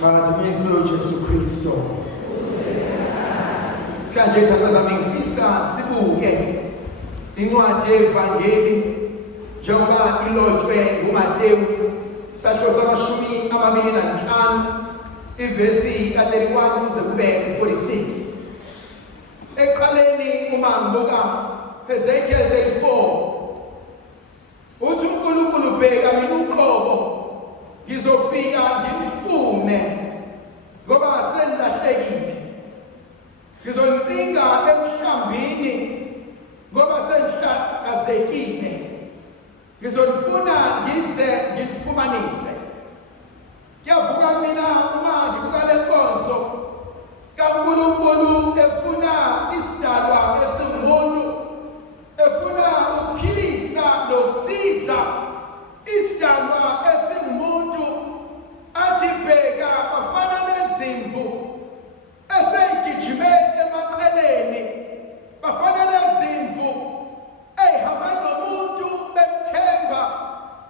Madumiso Jesu Kristo. Mhlanje thakazami ngifisa sibuke incwadi yevangeli njengoba ilotshwe nguMateyu sahlo samashumi amabili nanhlanu ivesi ka-31 kuze kube 46. Eqaleni uma ngibuka Ezekiel 34 uthi uNkulunkulu bheka mina uqobo ngizofika ngimfune ngoba sengilahlekile, ngizoncinga emhlambini ngoba sengihlakazekile, ngizofuna ngize ngimfumanise. Kuyavuka mina uma ngibuka le nkonzo kaNkulunkulu efuna isidalwa esingumuntu, efuna ukuphilisa nokusiza isidalwa esingumuntu, athi bheka bafana nezimvu eseyigijime emaqeleni, bafana nezimvu ey'hamba nomuntu bemthemba,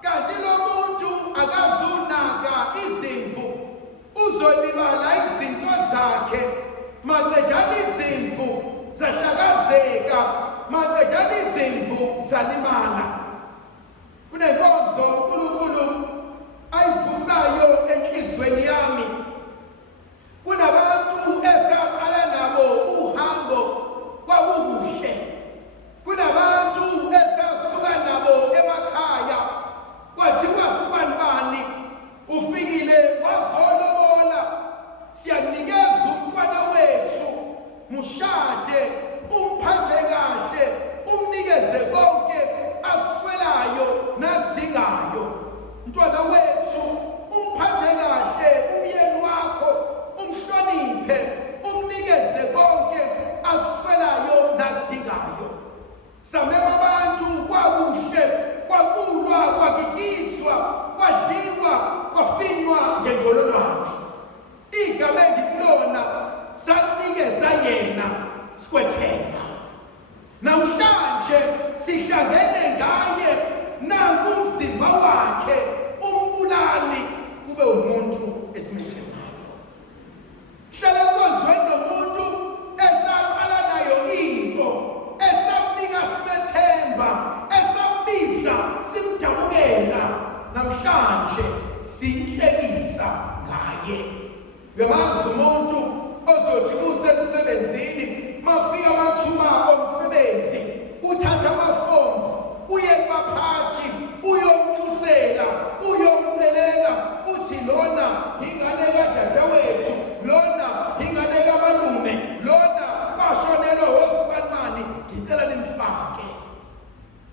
kanti lo muntu akazunaka izimvu, uzolibala izinto zakhe maqedana izimvu zahlakazeka, maqedana izimvu zalimala. Kunenkonzo uNkulunkulu ayivusayo enhlizweni yami. Kunabantu esaqala nabo uhambo kwakukuhle, kunabantu esasuka nabo emakhaya kwathiwa sibanibani ufikile wazolobola, siyakunikeza umntwana wethu, mushade, umphathe kahle, umnikeze konke akuswelayo nakudingayo. Mntwana wethu umphathe kahle, umyeni wakho umhloniphe, umnikeze konke akuswelayo nakudingayo. Samema abantu kwakuhle, kwakulwa, kwagidiswa, kwadliwa, kwafinywa ngendololwane. Igama engikulona sakunikeza yena sikwethemba. Namhlanje sihlangene ngaye, nanku umzimba wakhe umbulali kube umuntu esimethembayo. Hlala konzweni nomuntu esaqala nayo into, esamnika simethemba, esambiza simdabukela, namhlanje sinhlekisa ngaye. Uyamazi umuntu ozothi usemsebenzini, mafika amathuba omsebenzi, uthatha ama-forms, uye kubaphathi, uyomtusela, uyomcelela, uthi lona ingane kadadewethu, lona ingane kamalume, lona bashonelwe osibanibani, ngicela nimfake.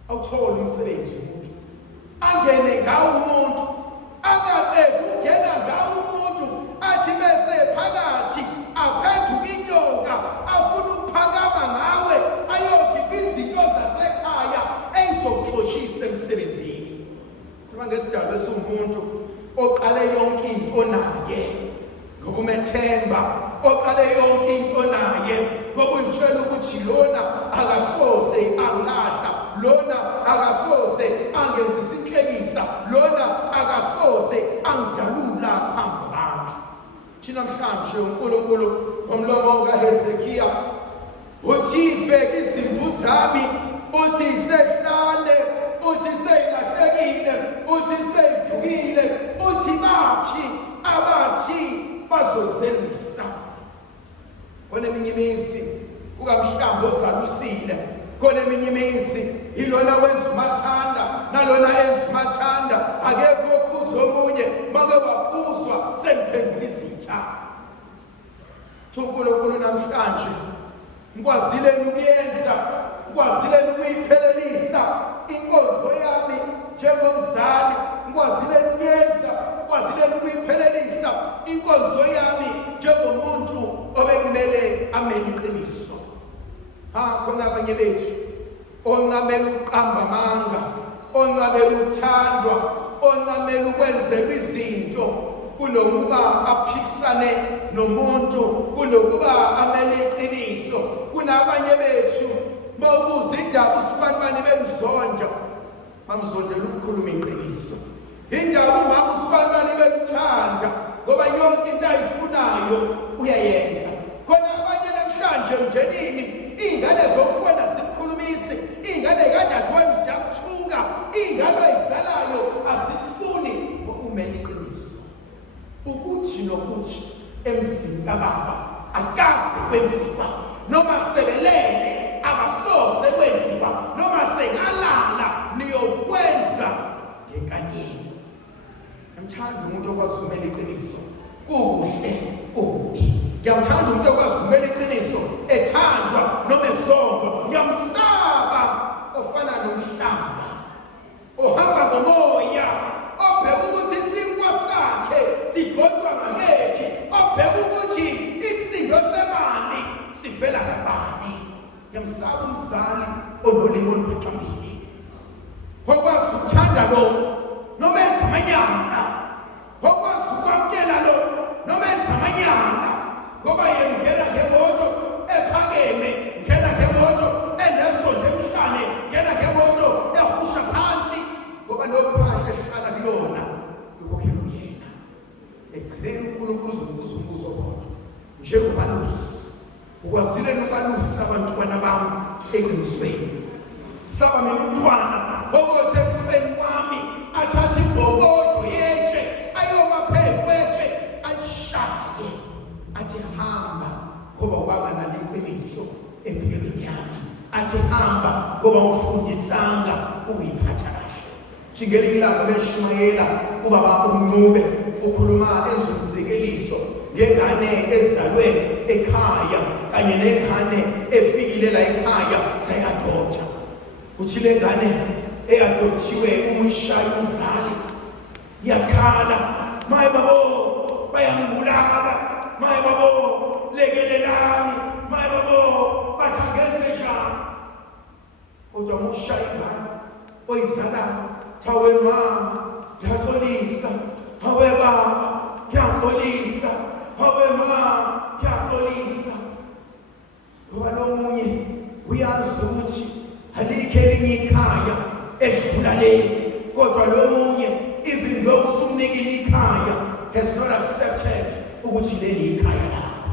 Awuthole umsebenzi umuntu, angene ngawo umuntu, angaqedi ungena ngawo umuntu, athi bese phakathi aphenduka inyoka, afuna ukuphakama ngawe, ayokhipha izinto zasekhaya eyizokuxoshisa emsebenzini. Kuba ngesidalwa esiwumuntu oqale yonke into naye ngokumethemba, oqale yonke into naye ngokuyitshela ukuthi lona akasoze angilahla, lona akasoze angenzisa inhlekisa, lona akasoze angidalula phambi kwabantu. Thina namhlanje uNkulunkulu ngomlomo kaHezekiya uthi bheka izimvu zami, uthi sehlale, uthi seyilahlekile, uthi seyidukile, uthi baphi abathi bazozelisa. Khona eminye imizi kukamhlamba ozalusile, khona eminye imizi ilona wenza umathanda nalona enza umathanda, akekho ophuza omunye, make waphuzwa seniphendula izitha. uNkulunkulu namhlanje ngikwazileni ukuyenza, ngikwazileni ukuyiphelelisa inkondlo yami njengomzali, ngikwazileni ukuyenza, ngikwazileni ukuyiphelelisa inkondlo yami njengomuntu obekumele amele iqiniso. Khona abanye bethu oncamela ukuqamba amanga, oncamela ukuthandwa, oncamela ukwenzelwa izinto kunokuba aphikisane nomuntu, kunokuba amele iqiniso. Kunabanye bethu bokuza indaba usibanibani bemzonja, bamzondela ukukhuluma iqiniso. Indaba umama usibanibani bemthanda ngoba yonke into ayifunayo uyayenza. Khona abanye namhlanje njenini ingane zokubona zikhulumisi, ingane kadadewenu ziyakuthuka, ingane oyizalayo azikufuni umele iqiniso. Ukuthi nokuthi emzini kababa akaze kwenziwa, noma sebelele abasoze kwenziwa, noma sengalala niyokwenza ngenkanyeni. Ngiyamthanda umuntu okwazi umele iqiniso, kuhle kubi. Ngiyamthanda umuntu okwazi umele iqiniso, ethandwa noma esondwa. Ngiyamsaba ofana nomhlanga ohamba ngomoya, obheka ukuthi isinkwa sakhe sigodwa ngakephi, obheka ukuthi isindlo semali sivela kabani. Ngiyamsaba umzali onolimi oluphaxamile, okwazi ukuthanda lo noma enza amanyanga, okwazi ukwamkela lo noma enza amanyanga, ngoba yena ungena ngemoto ephakeme, ungena ngemoto enesonto emhlane, ungena ngemoto ehusha phansi, ngoba lophahla ehlala kulona ukhokhela uyena. Ekugcineni uNkulunkulu uzobuza umbuzo kodwa, njengobalusi ukwazile nobalusi abantwana bami eqinisweni. Saba mina umntwana okothe ekufeni kwami athathe ibhokodo yetshe ayoma phezu kwetshe alishaye athi hamba ngoba ubaba naliqiniso empilweni yami, athi hamba ngoba ufundisanga ukuyiphatha kahle. Jingelingi lakho leshumayela ubaba uMncube ukhuluma enzumzekeliso ngengane ezalwe ekhaya kanye nengane efikile la ekhaya sayadotha. Uthi le ngane eyadothiwe umshaya umzali yakhala, maye babo bayangibulala, maye babo lekelelani, maye babo bathangenze njani. Kodwa umshaya ingane oyizalayo, hawe mama ngiyaxolisa, hawe baba ngiyaxolisa, hawe mama ngiyaxolisa. Ngoba lo munye uyazi ukuthi alikho elinye ikhaya edlula leli, kodwa lo munye even though usumnikile ikhaya has not accepted ukuthi leli ikhaya lakho.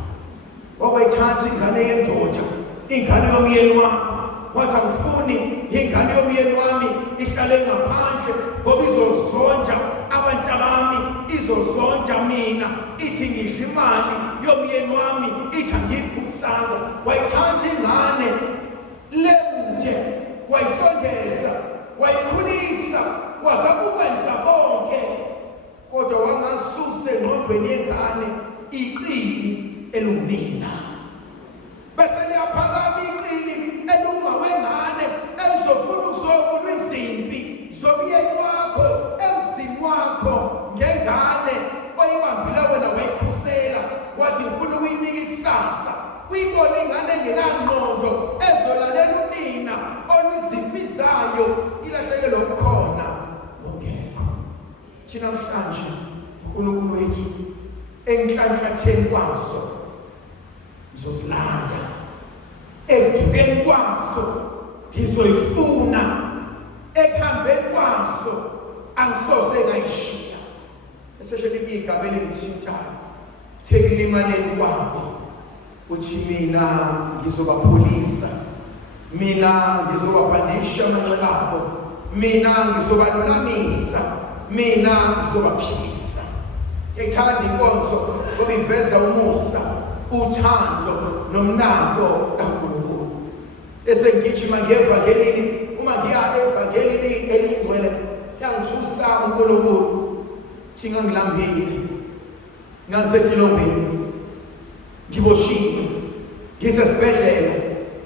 Wakwayithatha ingane yendoda, ingane yomyeni wakho, wathi angifuni ingane yomyeni wami ihlale ngaphandle ngoba izozonja abantu bami, izozonja mina, ithi ngidla imali yomyeni wami, ithi angikhulisanga. Wayithatha ingane lenje, wayisondeza, wayikhulisa, wazama ukwenza konke, kodwa wangasuse engqondweni yengane iqini elunina. Bese liyaphakama iqini elunga wengane elizofuna ukuzokulwa izimpi zomyeni wakho emzini wakho ngengane oyibambile wena wayikhusela, wathi ngifuna ukuyinika ikusasa. Uyibona ingane engenangqondo ezolalela unina olwizimpi zayo, ilahlekelwe ukukhona ongekho. Thina namhlanje uNkulunkulu wethu enhlanhlatheni kwazo ngizozilanda, ekudukeni kwazo ngizoyifuna, ekuhambeni kwazo angisoze ngayishiya. Eseshele igama elingithintayo thekulimaleni kwabo, uthi mina ngizobapholisa, mina ngizobabhandisha amanxeba abo, mina ngizobalolamisa, mina ngizobaphilisa. Ngiyayithanda inkonzo ngoba iveza umusa, uthando nomnako kaNkulunkulu. Esengijima ngevangelini, uma ngiya evangelini elingcwele yangithusa uNkulunkulu, ngilambile, ngangisetilombeni, ngiboshiwe, ngisesibhedlela,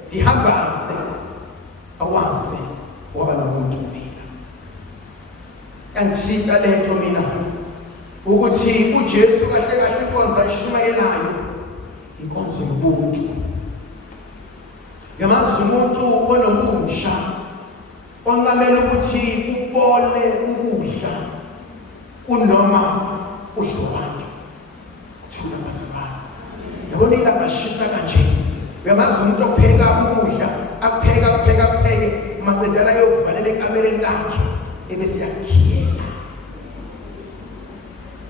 ngihambaze, awazi waba nomuntu mina. Yangithinta lento mina ukuthi uJesu kahle kahle inkonzo ayishumayelayo inkonzo yobuntu. Yamazi umuntu onomusha oncamela ukuthi ubole ukudla kunoma udlwanto thula masibala. Yabona ilanga lishisa kanje, uyamazi umuntu opheka ukudla akupheke maqedala yokuvalela ekamereni lakhe ebese yakhiyela.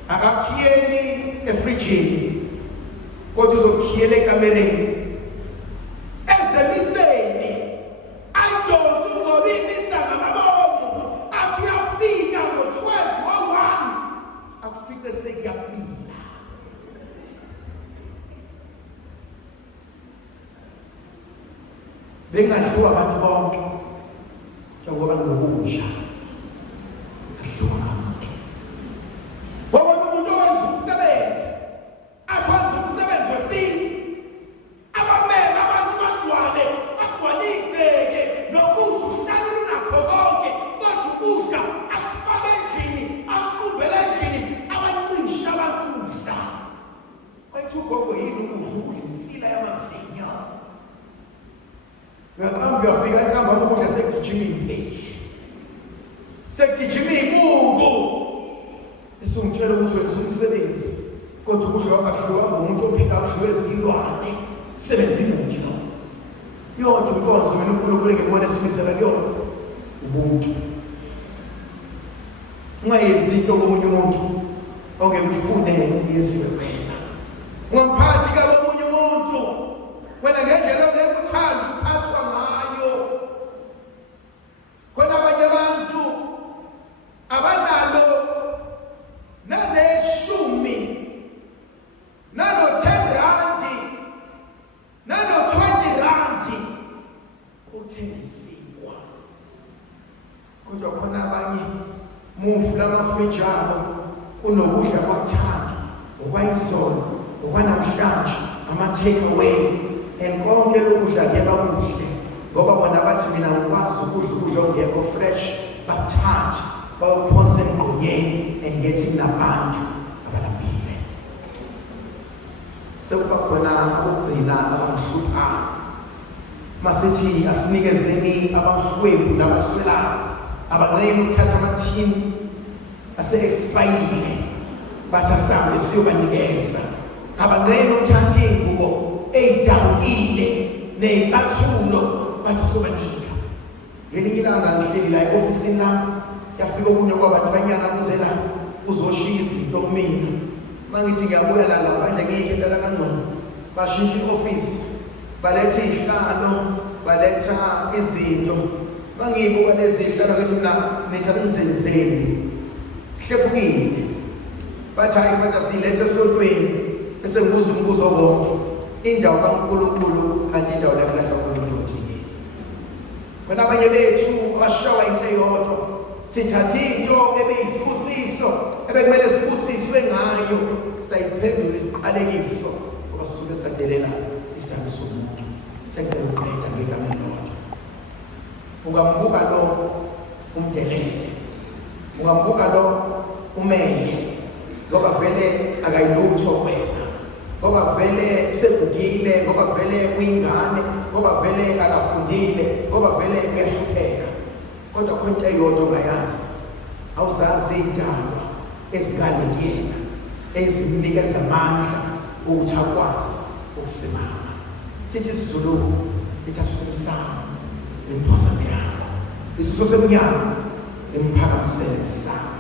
akakhiyeli efrijini kodwa uzokhiyela ekamereni. Ezemiseni ayidonsa uzobimisa ngamabomu athi uyafika ngo-12 ngo-1 akufike sekuyabila. Bengadliwa abantu bonke njengoba kunokudla adliwa ngabantu. Wonke umuntu owenza umsebenzi athola umsebenzi wesintu. Abamele abantu bagcwale ibheke nokudla uhlale nakho konke kodwa ukudla akufake endlini akubumbele endlini abancisha abakudla. Wathi ugogo yini ukudla insila yamazinyo. Uyafika ekhamba ukudla sekugijima impethu. Sekugijima imungu. Esungitshela ukuthi wenza umsebenzi kodwa ukudla akudliwa ngumuntu ophila kudliwa ezilwane. Sebenzini ngino. Yodwa inkonzo mina uNkulunkulu engibona simizela kuyona ubuntu. Ungayenzi into komunye umuntu ongekufune yenziwe wena. Ungamphathi komunye umuntu wena ngendlela ongekuthanda uphathwa ngayo. Khona abanye abantu abanalo nane-10 nano-10 randi nano-20 randi uthengisikwa. Kodwa khona abanye mufu lamafrejalo kunokudla kwathanda okwayizolo okwanamhlanje ama-takeaway and konke lokudla kuhle ngoba bona bathi mina ngikwazi ukudla ongekho fresh bathathe bawuphose emgqonyeni and ngethi nabantu abalambile. Sekuba khona abokugcina abangihluphayo masithi asinikezeni abahlwempu nabaswelayo abanqeni ukuthatha amathini ase-expayile bathi asambe siyobanikeza. Abanqeni ukuthatha iy'ngubo ey'dabukile ney'cathulo bathi sobanika. Ngelinye ilanga ngihleli la e-ofisini lami yafika okunye kwabantu banyana kuzela uzoshiya izinto kumina. Mangithi ngiyabuya la ngaphandle ngiyikhethala kancane bashintsha i-ofisi baletha iy'hlalo baletha izinto. Mangiyibuka lezi iy'hlalo ngithi mina nithatha umzenzeni hlephukile. Bathi hayi mfana siyilethe esontweni bese ngibuza umbuzo wonke indawo kaNkulunkulu kanti indawo la kulahla umuntu othile. Bona abanye bethu abashawa into eyodwa sithatha into ebeyisibusiso ebekumele sibusiswe ngayo sayiphendula isiqalekiso ngoba sisuke sadelela isidambu somuntu. Sengicela ukuqeda ngegama elilodwa. Ungambuka lo umdelele, ungambuka lo umele ngoba vele akayilutho wena, ngoba vele segugile, ngoba vele uyingane, ngoba vele akafundile, ngoba vele uyahlupheka. Kodwa khona into eyodwa ongayazi, awuzazi iy'ndaba ezikalekela ezimnikeza amandla ukuthi akwazi ukusimama. Sithi isiZulu lithatha usemsamo limphosa emnyama, isiso semnyama limphakamisele emsamo.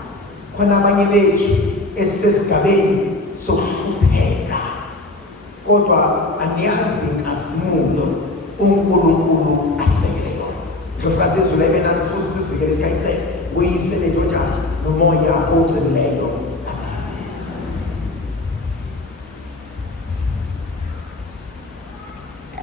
Khona abanye bethu esisesigabeni sokuhlupheka kodwa aniyazi inkazimulo uNkulunkulu asibekele yona. Ndlovukazi izulu ebenathi sivuke sivikele isikhathi uyise lendodana nomoya ogcinileyo